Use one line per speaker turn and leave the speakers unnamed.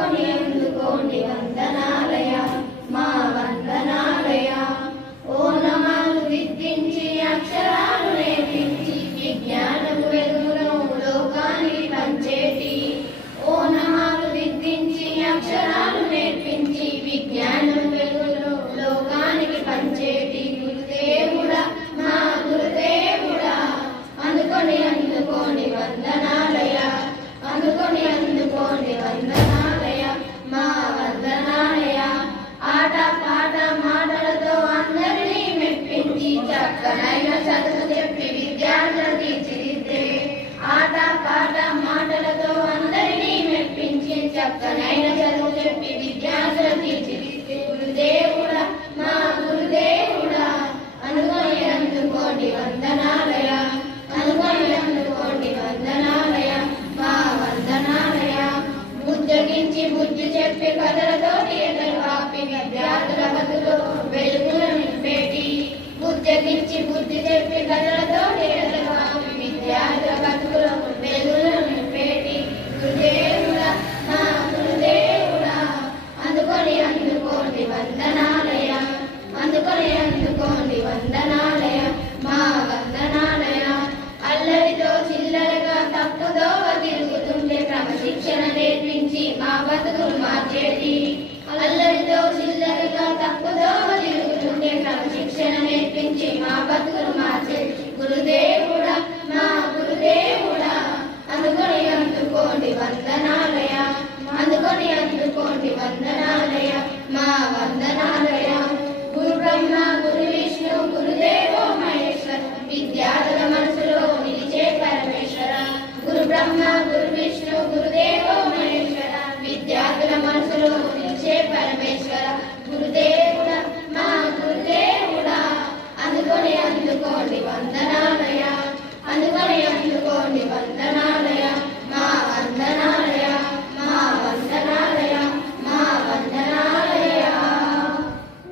కొనియందుకో చక్కనైన చదువు చెప్పి విద్యార్థులు తీర్చిదిద్దే ఆట పాట మాటలతో అందరినీ మెప్పించి చక్కనైన చదువు చెప్పి విద్యార్థులు తీర్చిదిద్దే గురుదేవుడా మా గురుదేవుడా అనుకొని అందుకోండి వందనాలయ కన్నులతో నేలతో ఆమె విద్య జగత్తులను వెలుగులను అందుకోండి వందనాలయ అందుకొని అందుకోండి వందనాలయ మా వందనాలయ. అల్లరితో చిల్లరగా తప్పుదోవ తిరుగుతుంటే క్రమశిక్షణ నేర్పించి మా బతుకులు మార్చే